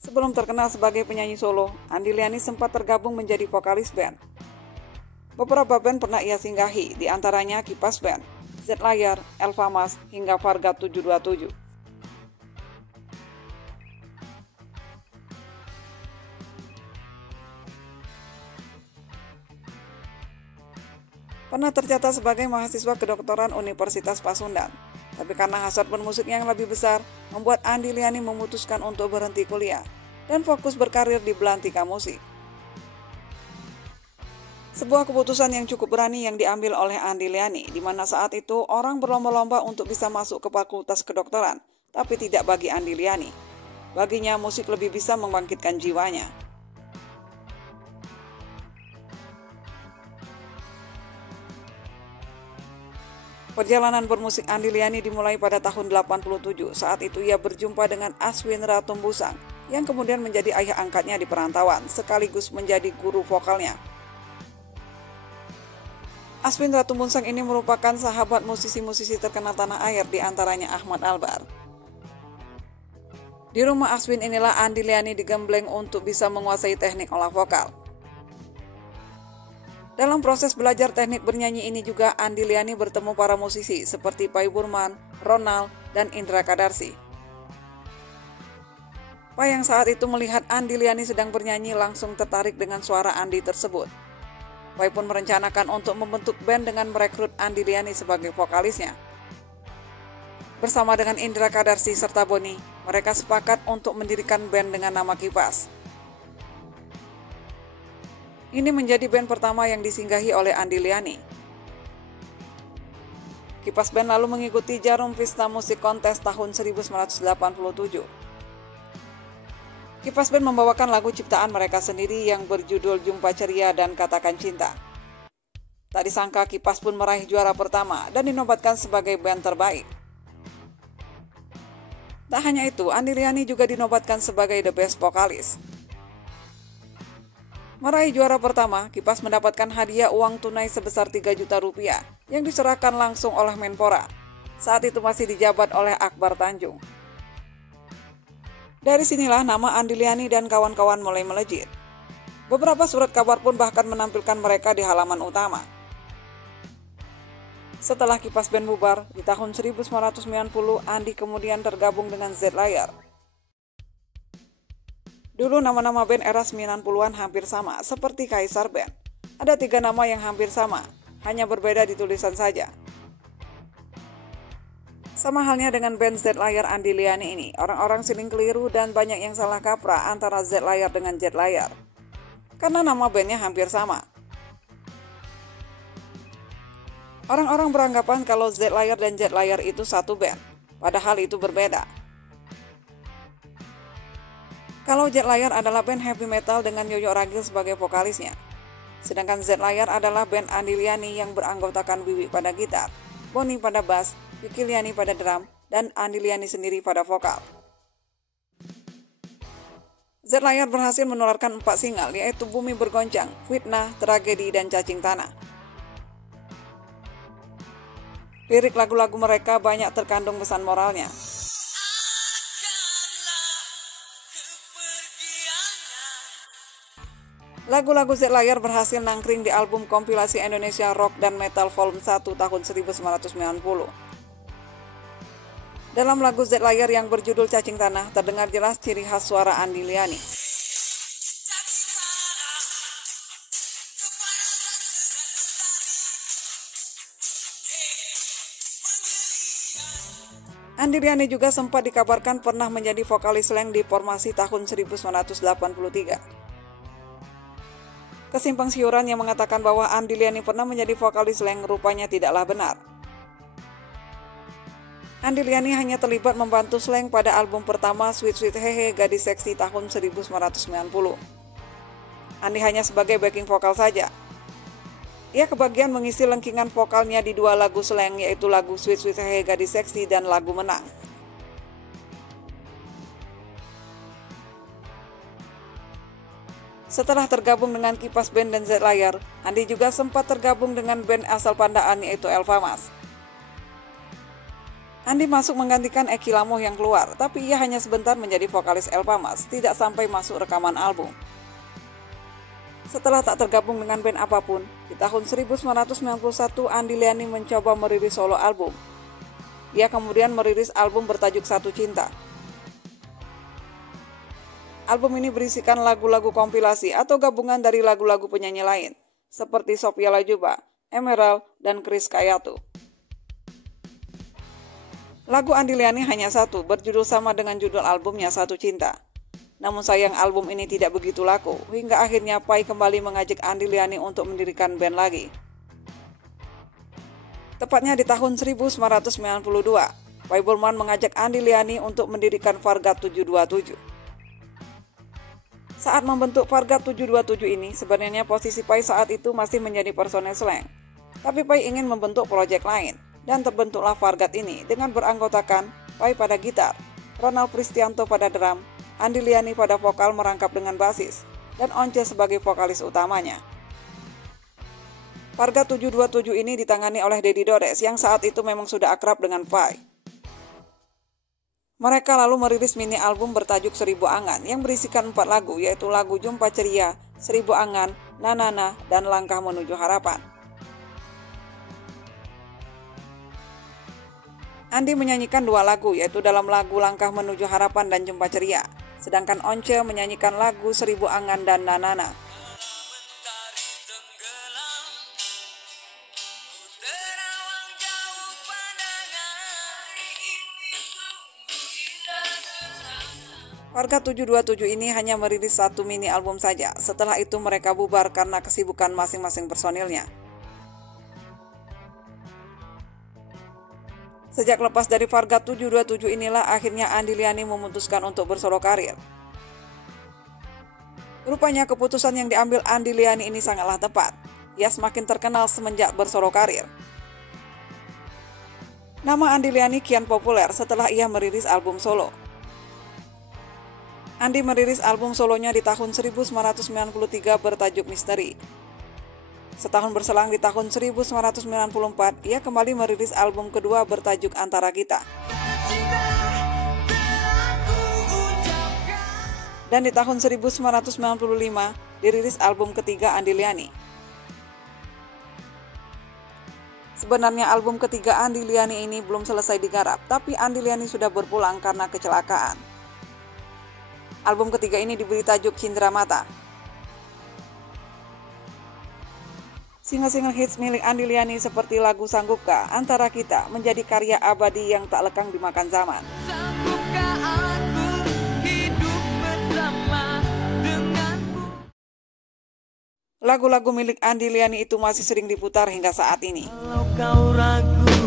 Sebelum terkenal sebagai penyanyi solo, Andy Liany sempat tergabung menjadi vokalis band. Beberapa band pernah ia singgahi, di antaranya Kipas Band, Z-Layar, Elva Mas, hingga Varga 727. Pernah tercatat sebagai mahasiswa kedokteran Universitas Pasundan, tapi karena hasrat bermusik yang lebih besar, membuat Andy Liany memutuskan untuk berhenti kuliah dan fokus berkarir di belantika musik. Sebuah keputusan yang cukup berani yang diambil oleh Andy Liany, di mana saat itu orang berlomba-lomba untuk bisa masuk ke fakultas kedokteran, tapi tidak bagi Andy Liany. Baginya musik lebih bisa membangkitkan jiwanya. Perjalanan bermusik Andy Liany dimulai pada tahun 87. Saat itu ia berjumpa dengan Aswin Ratumbusang yang kemudian menjadi ayah angkatnya di perantauan, sekaligus menjadi guru vokalnya. Aswin Ratumbusang ini merupakan sahabat musisi-musisi terkenal tanah air, di antaranya Ahmad Albar. Di rumah Aswin inilah Andy Liany digembleng untuk bisa menguasai teknik olah vokal. Dalam proses belajar teknik bernyanyi ini juga Andy Liany bertemu para musisi seperti Pai Burman, Ronald, dan Indra Kadarsi. Pai yang saat itu melihat Andy Liany sedang bernyanyi langsung tertarik dengan suara Andy tersebut. Pai pun merencanakan untuk membentuk band dengan merekrut Andy Liany sebagai vokalisnya. Bersama dengan Indra Kadarsi serta Boni, mereka sepakat untuk mendirikan band dengan nama Kipas. Ini menjadi band pertama yang disinggahi oleh Andy Liany. Kipas Band lalu mengikuti Jarum Pista Musik Kontes tahun 1987. Kipas Band membawakan lagu ciptaan mereka sendiri yang berjudul Jumpa Ceria dan Katakan Cinta. Tak disangka Kipas pun meraih juara pertama dan dinobatkan sebagai band terbaik. Tak hanya itu, Andy Liany juga dinobatkan sebagai The Best Vokalis. Meraih juara pertama, Kipas mendapatkan hadiah uang tunai sebesar 3 juta rupiah yang diserahkan langsung oleh Menpora. Saat itu masih dijabat oleh Akbar Tanjung. Dari sinilah nama Andy Liany dan kawan-kawan mulai melejit. Beberapa surat kabar pun bahkan menampilkan mereka di halaman utama. Setelah Kipas Band bubar, di tahun 1990, Andy kemudian tergabung dengan Z-Layar. Dulu nama-nama band era 90-an hampir sama, seperti Kaisar Band. Ada 3 nama yang hampir sama, hanya berbeda di tulisan saja. Sama halnya dengan band Z-Layar Andy Liany ini, orang-orang sering keliru dan banyak yang salah kaprah antara Z-Layar dengan Jet-Layar. Karena nama bandnya hampir sama. Orang-orang beranggapan kalau Z-Layar dan Jet-Layar itu satu band, padahal itu berbeda. Kalau Jet-Layar adalah band heavy metal dengan Yoyo Ragil sebagai vokalisnya. Sedangkan Z-Layar adalah band Andy Liany yang beranggotakan Wiwi pada gitar, Boni pada bass, Vicky Liany pada drum, dan Andy Liany sendiri pada vokal. Z-Layar berhasil menularkan 4 single, yaitu Bumi Bergoncang, Fitnah, Tragedi, dan Cacing Tanah. Lirik lagu-lagu mereka banyak terkandung pesan moralnya. Lagu-lagu Z-Layar berhasil nangkring di album kompilasi Indonesia Rock dan Metal Volume 1 tahun 1990. Dalam lagu Z-Layar yang berjudul Cacing Tanah, terdengar jelas ciri khas suara Andy Liany. Andy Liany juga sempat dikabarkan pernah menjadi vokalis Slank di Formasi tahun 1983. Kesimpang siuran yang mengatakan bahwa Andy Liany pernah menjadi vokalis Slank rupanya tidaklah benar. Andy Liany hanya terlibat membantu Slank pada album pertama Sweet Sweet Hehe Gadis Seksi tahun 1990. Andy hanya sebagai backing vokal saja. Ia kebagian mengisi lengkingan vokalnya di 2 lagu Slank, yaitu lagu Sweet Sweet Hehe Gadis Seksi dan lagu Menang. Setelah tergabung dengan Kipas Band dan Z-Layar, Andy juga sempat tergabung dengan band asal Pandaan yaitu Elva Mas. Andi masuk menggantikan Eki Lamoh yang keluar, tapi ia hanya sebentar menjadi vokalis Elpamas, tidak sampai masuk rekaman album. Setelah tak tergabung dengan band apapun, di tahun 1991 Andi Liani mencoba merilis solo album. Ia kemudian merilis album bertajuk Satu Cinta. Album ini berisikan lagu-lagu kompilasi atau gabungan dari lagu-lagu penyanyi lain, seperti Sophia Latjuba, Emerald, dan Chris Kayatu. Lagu Andi Liani hanya satu, berjudul sama dengan judul albumnya Satu Cinta. Namun sayang album ini tidak begitu laku, hingga akhirnya Pai kembali mengajak Andi Liani untuk mendirikan band lagi. Tepatnya di tahun 1992, Pai Burman mengajak Andi Liani untuk mendirikan Vargat 727. Saat membentuk Vargat 727 ini, sebenarnya posisi Pai saat itu masih menjadi personel slang. Tapi Pai ingin membentuk proyek lain, dan terbentuklah Vargat ini dengan beranggotakan Pai pada gitar, Ronald Pristianto pada drum, Andi Liani pada vokal merangkap dengan basis, dan Once sebagai vokalis utamanya. Vargat 727 ini ditangani oleh Dedi Dores yang saat itu memang sudah akrab dengan Pai. Mereka lalu merilis mini album bertajuk 1000 Angan yang berisikan 4 lagu, yaitu lagu Jumpa Ceria, 1000 Angan, Nanana, dan Langkah Menuju Harapan. Andi menyanyikan 2 lagu, yaitu dalam lagu Langkah Menuju Harapan dan Jumpa Ceria, sedangkan Once menyanyikan lagu 1000 Angan dan Nanana. Vargat 727 ini hanya merilis 1 mini album saja, setelah itu mereka bubar karena kesibukan masing-masing personilnya. Sejak lepas dari Vargat 727 inilah akhirnya Andi Liani memutuskan untuk bersolo karir. Rupanya keputusan yang diambil Andi Liani ini sangatlah tepat. Ia semakin terkenal semenjak bersolo karir. Nama Andi Liani kian populer setelah ia merilis album solo. Andi merilis album solonya di tahun 1993 bertajuk Misteri. Setahun berselang di tahun 1994, ia kembali merilis album kedua bertajuk Antara Kita. Dan di tahun 1995, dirilis album ketiga Andi Liani. Sebenarnya album ketiga Andi Liani ini belum selesai digarap, tapi Andi Liani sudah berpulang karena kecelakaan. Album ketiga ini diberi tajuk Cindera Mata. Single-single hits milik Andi Liani seperti lagu Sanggupkah, Antara Kita menjadi karya abadi yang tak lekang dimakan zaman. Lagu-lagu milik Andi Liani itu masih sering diputar hingga saat ini. Kalau kau ragu